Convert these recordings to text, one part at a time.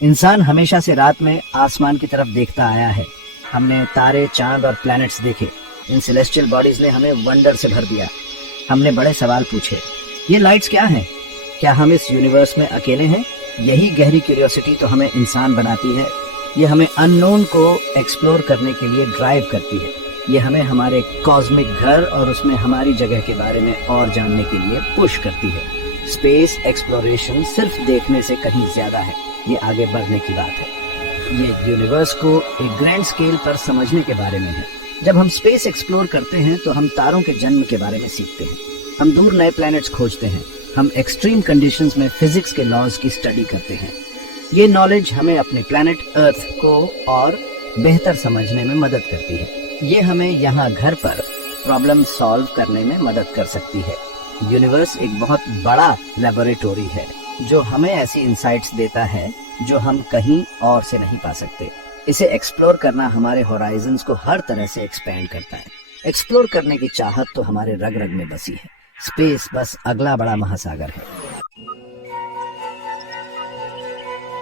इंसान हमेशा से रात में आसमान की तरफ देखता आया है। हमने तारे, चांद और प्लैनेट्स देखे। इन सेलेस्टियल बॉडीज ने हमें वंडर से भर दिया। हमने बड़े सवाल पूछे, ये लाइट्स क्या हैं? क्या हम इस यूनिवर्स में अकेले हैं? यही गहरी क्यूरियोसिटी तो हमें इंसान बनाती है। ये हमें अननोन को एक्सप्लोर करने के लिए ड्राइव करती है। ये हमें हमारे कॉस्मिक घर और उसमें हमारी जगह के बारे में और जानने के लिए पुश करती है। स्पेस एक्सप्लोरेशन सिर्फ देखने से कहीं ज्यादा है, ये आगे बढ़ने की बात है। ये यूनिवर्स को एक ग्रैंड स्केल पर समझने के बारे में है। जब हम स्पेस एक्सप्लोर करते हैं तो हम तारों के जन्म के बारे में सीखते हैं। हम दूर नए प्लैनेट्स खोजते हैं। हम एक्सट्रीम कंडीशंस में फिजिक्स के लॉज की स्टडी करते हैं। ये नॉलेज हमें अपने प्लैनेट अर्थ को और बेहतर समझने में मदद करती है। ये हमें यहाँ घर पर प्रॉब्लम सॉल्व करने में मदद कर सकती है। यूनिवर्स एक बहुत बड़ा लेबोरेटरी है जो हमें ऐसी इंसाइट्स देता है जो हम कहीं और से नहीं पा सकते। इसे एक्सप्लोर करना हमारे होराइजन्स को हर तरह से एक्सपेंड करता है। एक्सप्लोर करने की चाहत तो हमारे रग रग में बसी है। स्पेस बस अगला बड़ा महासागर है।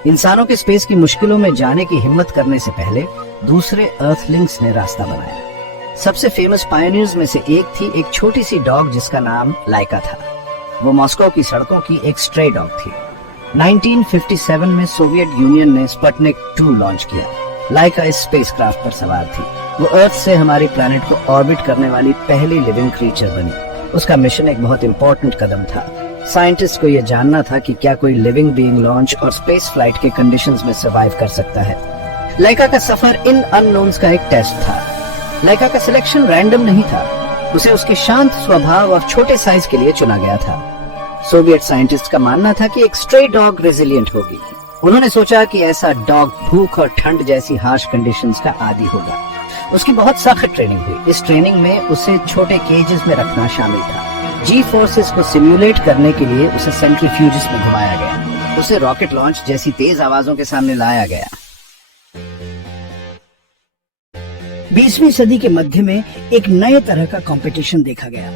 इंसानों के स्पेस की मुश्किलों में जाने की हिम्मत करने से पहले दूसरे अर्थलिंक्स ने रास्ता बनाया। सबसे फेमस पायनियर्स में से एक थी एक छोटी सी डॉग जिसका नाम लाइका था। वो मॉस्को की सड़कों की एक स्ट्रे डॉग थी। 1957 में सोवियत यूनियन ने स्पुतनिक 2 लॉन्च किया। लाइका इस स्पेसक्राफ्ट पर सवार थी। वो अर्थ से हमारी प्लैनेट को ऑर्बिट करने वाली पहली लिविंग क्रीचर बनी। उसका मिशन एक बहुत इंपॉर्टेंट कदम था। साइंटिस्ट को यह जानना था कि क्या कोई लिविंग बीइंग लॉन्च और स्पेस फ्लाइट के कंडीशंस में सर्वाइव कर सकता है। लाइका का सफर इन अननोन्स का एक टेस्ट था। लाइका का सिलेक्शन रैंडम नहीं था। उसे उसके शांत स्वभाव और छोटे साइज के लिए चुना गया था। सोवियत साइंटिस्ट का मानना था कि एक स्ट्रे डॉग रेजिलिएंट होगी। उन्होंने सोचा कि ऐसा डॉग भूख और ठंड जैसी हार्श कंडीशंस का आदी होगा। उसकी बहुत सख्त ट्रेनिंग हुई। इस ट्रेनिंग में उसे छोटे केजेस में रखना शामिल था। जी फोर्सेस को सिम्युलेट करने के लिए उसे सेंट्रीफ्यूजेस में घुमाया गया। उसे रॉकेट लॉन्च जैसी तेज आवाजों के सामने लाया गया। 20वीं सदी के मध्य में एक नए तरह का कंपटीशन देखा गया।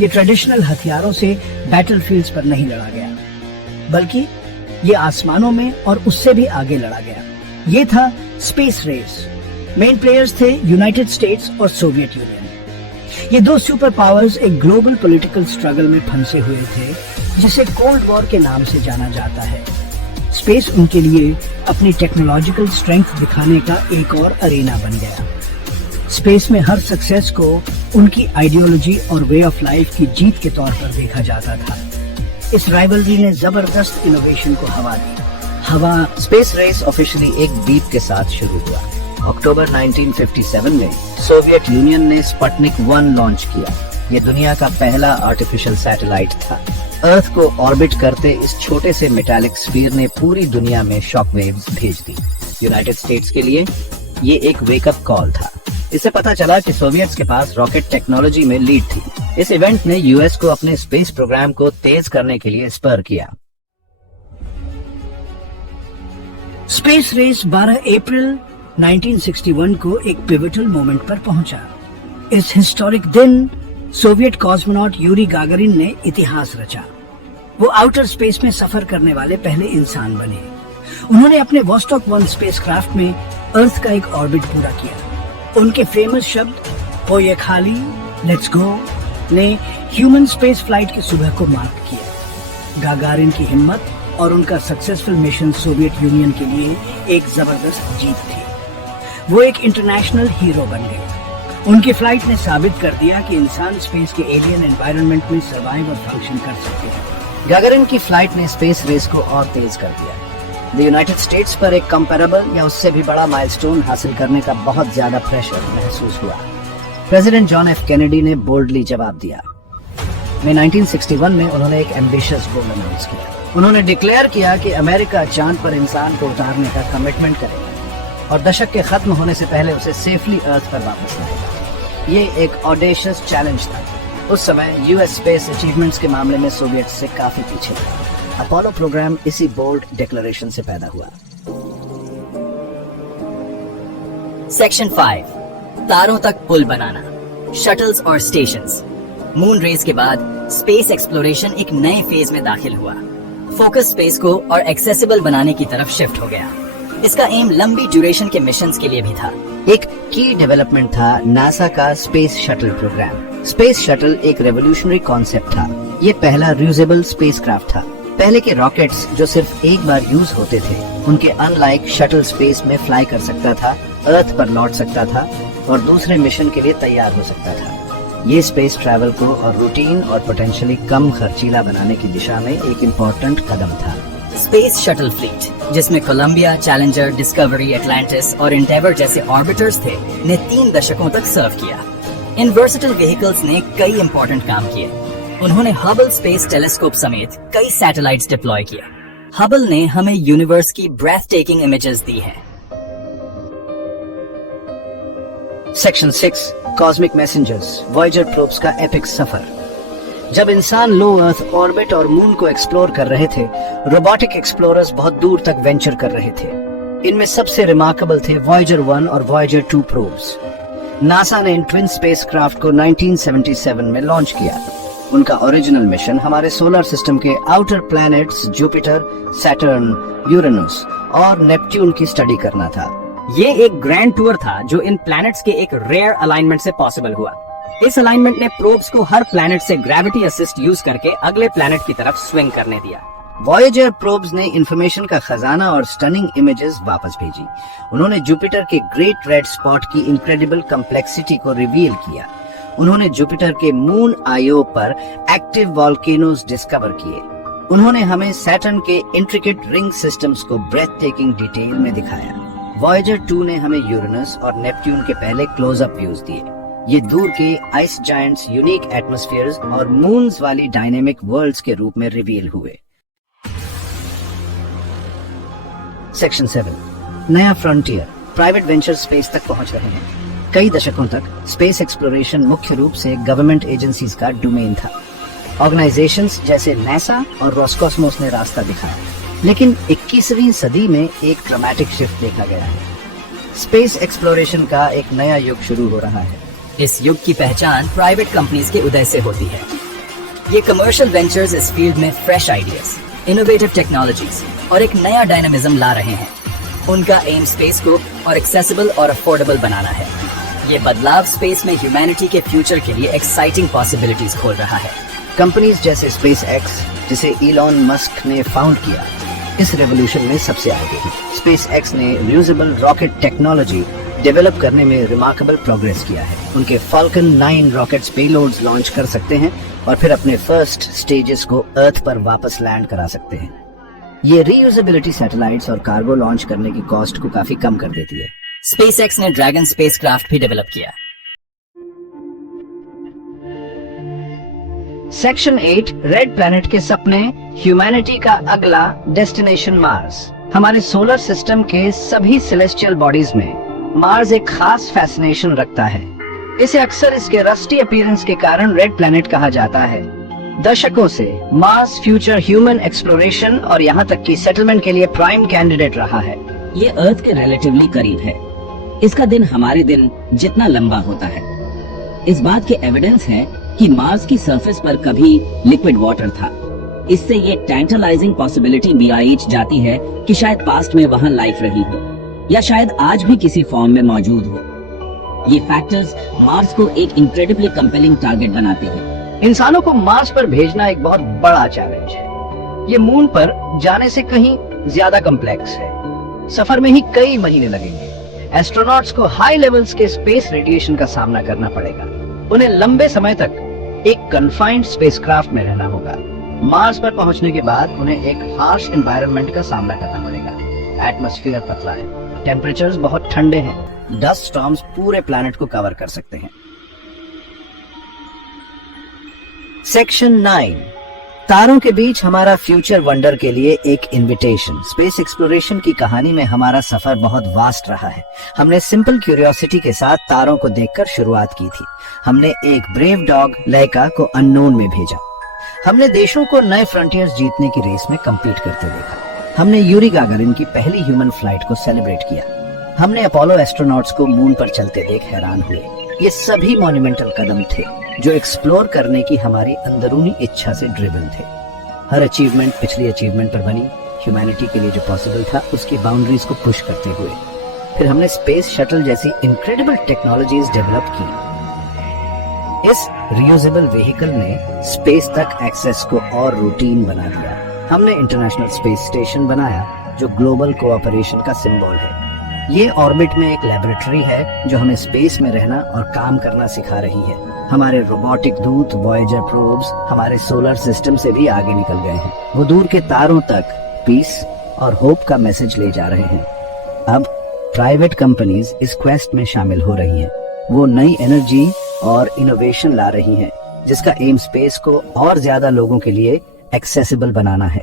ये ट्रेडिशनल हथियारों से बैटलफील्ड्स पर नहीं लड़ा गया, बल्कि ये आसमानों में और उससे भी आगे लड़ा गया। ये था स्पेस रेस। मेन प्लेयर्स थे यूनाइटेड स्टेट्स और सोवियत यूनियन। ये दो सुपर पावर्स एक ग्लोबल पॉलिटिकल स्ट्रगल में फंसे हुए थे जिसे कोल्ड वॉर के नाम से जाना जाता है। स्पेस उनके लिए अपनी टेक्नोलॉजिकल स्ट्रेंथ दिखाने का एक और अरेना बन गया। स्पेस में हर सक्सेस को उनकी आइडियोलॉजी और वे ऑफ लाइफ की जीत के तौर पर देखा जाता था। इस राइवलरी ने जबरदस्त इनोवेशन को हवा दी। स्पेस रेस ऑफिशियली एक बीप के साथ शुरू हुआ। अक्टूबर 1957 में सोवियत यूनियन ने स्पुतनिक 1 लॉन्च किया। ये दुनिया का पहला आर्टिफिशियल सैटेलाइट था। अर्थ को ऑर्बिट करते इस छोटे से मेटालिक स्फीयर ने पूरी दुनिया में शॉकवेव्स भेज दी। यूनाइटेड स्टेट्स के लिए ये एक वेकअप कॉल था। इससे पता चला कि सोवियट्स के पास रॉकेट टेक्नोलॉजी में लीड थी। इस इवेंट ने यूएस को अपने स्पेस प्रोग्राम को तेज करने के लिए स्पर किया। स्पेस रेस 12 अप्रैल 1961 को एक पिवटल मोमेंट पर पहुंचा। इस हिस्टोरिक दिन सोवियत कॉस्मोनॉट यूरी गागरिन ने इतिहास रचा। वो आउटर स्पेस में सफर करने वाले पहले इंसान बने। उन्होंने अपने वोस्टॉक 1 स्पेसक्राफ्ट में अर्थ का एक ऑर्बिट पूरा किया। उनके फेमस शब्द पोयखाली लेट्स गो ने ह्यूमन स्पेस फ्लाइट की सुबह को मार्क किया। गागारिन की हिम्मत और उनका सक्सेसफुल मिशन सोवियत यूनियन के लिए एक जबरदस्त जीत थी। वो एक इंटरनेशनल हीरो बन गए। उनकी फ्लाइट ने साबित कर दिया कि इंसान स्पेस के एलियन एनवायरनमेंट में सर्वाइव और फंक्शन कर सकते हैं। गागरिन की फ्लाइट ने स्पेस रेस को और तेज कर दिया। द यूनाइटेड स्टेट्स पर एक कंपैरेबल या उससे भी बड़ा माइलस्टोन हासिल करने का बहुत ज्यादा प्रेशर महसूस हुआ। प्रेसिडेंट जॉन एफ कैनेडी ने बोल्डली जवाब दिया। में 1961 में उन्होंने एक एम्बिशियस गोल अनाउंस किया। उन्होंने डिक्लेयर किया कि अमेरिका चांद पर इंसान को उतारने का कमिटमेंट करेगा और दशक के खत्म होने से पहले उसे सेफली अर्थ पर वापस लाएगा। ये एक ऑडेशियस चैलेंज था। उस समय यूएस स्पेस अचीवमेंट्स के मामले में सोवियत से काफी पीछे था। अपोलो प्रोग्राम इसी बोल्ड डिक्लेरेशन से पैदा हुआ। सेक्शन 5, तारों तक पुल बनाना, शटल्स और स्टेशंस। मून रेस के बाद स्पेस एक्सप्लोरेशन एक नए फेज में दाखिल हुआ। फोकस स्पेस को और एक्सेसिबल बनाने की तरफ शिफ्ट हो गया। इसका एम लंबी ड्यूरेशन के मिशंस के लिए भी था। एक की डेवलपमेंट था नासा का space shuttle program. Space shuttle एक रेवोल्यूशनरी कॉन्सेप्ट था। ये पहला रियूजेबल स्पेसक्राफ्ट था। पहले के रॉकेट्स जो सिर्फ एक बार यूज होते थे, उनके अनलाइक शटल स्पेस में फ्लाई कर सकता था, अर्थ पर लौट सकता था और दूसरे मिशन के लिए तैयार हो सकता था। ये स्पेस ट्रैवल को और रूटीन और पोटेंशियली कम खर्चीला बनाने की दिशा में एक इम्पोर्टेंट कदम था। स्पेस शटल फ्लीट, जिसमें कोलंबिया, चैलेंजर, डिस्कवरी, एटलांटिस और एंडेवर जैसे ऑर्बिटर्स थे, ने 3 दशकों तक सर्व किया। इन वर्सेटाइल व्हीकल्स ने कई इंपॉर्टेंट काम किए। उन्होंने हबल स्पेस टेलीस्कोप समेत कई सैटेलाइट्स डिप्लॉय किए। हबल ने हमें यूनिवर्स की ब्रेथ टेकिंग इमेजेस दी हैं। Section 6 cosmic messengers, Voyager probes का एपिक सफर। जब इंसान लो अर्थ ऑर्बिट और मून को एक्सप्लोर कर रहे थे, रोबोटिक एक्सप्लोरर्स बहुत दूर तक वेंचर कर रहे थे। इनमें सबसे रिमार्केबल थे वॉयेजर 1 और वॉयेजर 2 प्रोब्स। नासा ने इन ट्विन स्पेसक्राफ्ट को 1977 में लॉन्च किया। उनका ओरिजिनल मिशन हमारे सोलर सिस्टम के outer planets Jupiter, Saturn, Uranus और नेपट्यून की स्टडी करना था। ये एक ग्रैंड टूर था जो इन प्लैनेट्स के एक रेयर अलाइनमेंट से पॉसिबल हुआ। इस अलाइनमेंट ने प्रोब्स को हर प्लैनेट से ग्रेविटी असिस्ट यूज करके अगले प्लैनेट की तरफ स्विंग करने दिया। वॉयेजर प्रोब्स ने इंफॉर्मेशन का खजाना और स्टनिंग इमेजेस वापस भेजी। उन्होंने जुपिटर के ग्रेट रेड स्पॉट की इनक्रेडिबल कम्प्लेक्सिटी को रिवील किया। उन्होंने जुपिटर के मून आयो पर एक्टिव वॉल्केनोज डिस्कवर किए। उन्होंने हमें सैटर्न के इंट्रिकेट रिंग सिस्टम्स को ब्रेथ टेकिंग डिटेल में दिखाया। वॉयेजर 2 ने हमें यूरेनस और नेपट्यून के पहले क्लोजअप व्यूज दिए। ये दूर के आइस जायंट्स, यूनिक एटमॉस्फेयर्स और मून्स वाली डायनेमिक वर्ल्ड्स के रूप में रिवील हुए। सेक्शन 7 नया फ्रंटियर, प्राइवेट वेंचर स्पेस तक पहुंच रहे हैं। कई दशकों तक स्पेस एक्सप्लोरेशन मुख्य रूप से गवर्नमेंट एजेंसीज का डोमेन था। ऑर्गेनाइजेशंस जैसे नासा और रोस्कोसमोस ने रास्ता दिखाया, लेकिन 21वीं सदी में एक ड्रामेटिक शिफ्ट देखा गया है। स्पेस एक्सप्लोरेशन का एक नया युग शुरू हो रहा है। इस युग की पहचान प्राइवेट कंपनीज के उदय से होती है। ये कमर्शियल वेंचर्स इस फील्ड में फ्रेश आइडियाज, इनोवेटिव टेक्नोलॉजीज और एक नया डायनामिज्म ला रहे हैं। उनका एम स्पेस को और एक्सेसिबल और अफोर्डेबल बनाना है। ये बदलाव स्पेस में ह्यूमैनिटी के फ्यूचर के लिए एक्साइटिंग पॉसिबिलिटीज खोल रहा है। कंपनीज जैसे स्पेस एक्स, जिसे इलॉन मस्क ने फाउंड किया, इस रेवोल्यूशन में सबसे आगे है। स्पेस एक्स ने रियूजेबल रॉकेट टेक्नोलॉजी डेवलप करने में रिमार्केबल प्रोग्रेस किया है। उनके फाल्कन 9 रॉकेट्स पेलोड्स लॉन्च कर सकते हैं और फिर अपने फर्स्ट स्टेजेस को अर्थ पर वापस लैंड करा सकते हैं। ये रीयूजेबिलिटी सैटेलाइट्स और कार्गो लॉन्च करने की कॉस्ट को काफी कम कर देती है। स्पेसएक्स ने ड्रैगन स्पेसक्राफ्ट भी डेवलप किया। सेक्शन 8 रेड प्लैनेट के सपने, ह्यूमैनिटी का अगला डेस्टिनेशन मार्स। हमारे सोलर सिस्टम के सभी सेलेस्टियल बॉडीज में मार्स एक खास फैसिनेशन रखता है। इसे अक्सर इसके रस्टी अपीयरेंस के कारण रेड प्लैनेट कहा जाता है। दशकों से मार्स फ्यूचर ह्यूमन एक्सप्लोरेशन और यहाँ तक कि सेटलमेंट के लिए प्राइम कैंडिडेट रहा है। ये अर्थ के रिलेटिवली करीब है। इसका दिन हमारे दिन जितना लंबा होता है। इस बात के एविडेंस है कि मार्स की सरफेस पर कभी लिक्विड वाटर था। इससे ये टैंटलाइजिंग पॉसिबिलिटी भी आई जाती है कि शायद पास्ट में वहाँ लाइफ रही हो या शायद आज भी किसी फॉर्म में मौजूद हो। ये फैक्टर्स मार्स को एक इनक्रेडिबली कंपेलिंग टारगेट बनाते हैं। इंसानों को मार्स पर भेजना एक बहुत बड़ा चैलेंज है। ये मून पर जाने से कहीं ज्यादा कॉम्प्लेक्स है। सफर में ही कई महीने लगेंगे। एस्ट्रोनॉट्स को हाई लेवल्स के स्पेस रेडिएशन का सामना करना पड़ेगा। उन्हें लंबे समय तक एक कन्फाइंड स्पेसक्राफ्ट में रहना होगा। मार्स पर पहुंचने के बाद उन्हें एक हार्श एनवायरनमेंट का सामना करना पड़ेगा। एटमॉस्फेयर पतला है, टेम्परेचर्स बहुत ठंडे हैं, डस्ट स्टॉर्म्स पूरे प्लैनेट को कवर कर सकते हैं। सेक्शन 9 तारों के बीच हमारा फ्यूचर वंडर के लिए एक इनविटेशन। स्पेस एक्सप्लोरेशन की कहानी में हमारा सफर बहुत वास्ट रहा है। हमने सिंपल क्यूरियोसिटी के साथ तारों को देखकर शुरुआत की थी। हमने एक ब्रेव डॉग लैका को अननोन में भेजा। हमने देशों को नए फ्रंटियर्स जीतने की रेस में कम्पीट करते देखा। हमने यूरी गागारिन की पहली ह्यूमन फ्लाइट को सेलिब्रेट किया। हमने अपोलो एस्ट्रोनॉट्स को मून पर चलते देख हैरान हुए। ये सभी मॉन्यूमेंटल कदम थे जो एक्सप्लोर करने की हमारी अंदरूनी इच्छा से ड्रिवन थे। हर अचीवमेंट पिछली अचीवमेंट पर बनी, ह्यूमैनिटी के लिए जो पॉसिबल था उसकी बाउंड्रीज को पुश करते हुए। फिर हमने स्पेस शटल जैसी इनक्रेडिबल टेक्नोलॉजीज डेवलप की। इस रियूजेबल व्हीकल ने स्पेस तक एक्सेस को और रूटीन बना दिया। हमने इंटरनेशनल स्पेस स्टेशन बनाया जो ग्लोबल कोऑपरेशन का सिंबल है। ये ऑर्बिट में एक लेबोरेटरी है जो हमें स्पेस में रहना और काम करना सिखा रही है। हमारे रोबोटिक दूत वॉयेजर प्रोब्स हमारे सोलर सिस्टम से भी आगे निकल गए हैं। वो दूर के तारों तक पीस और होप का मैसेज ले जा रहे हैं। अब प्राइवेट कंपनीज इस क्वेस्ट में शामिल हो रही हैं। वो नई एनर्जी और इनोवेशन ला रही हैं, जिसका एम स्पेस को और ज्यादा लोगों के लिए एक्सेसिबल बनाना है।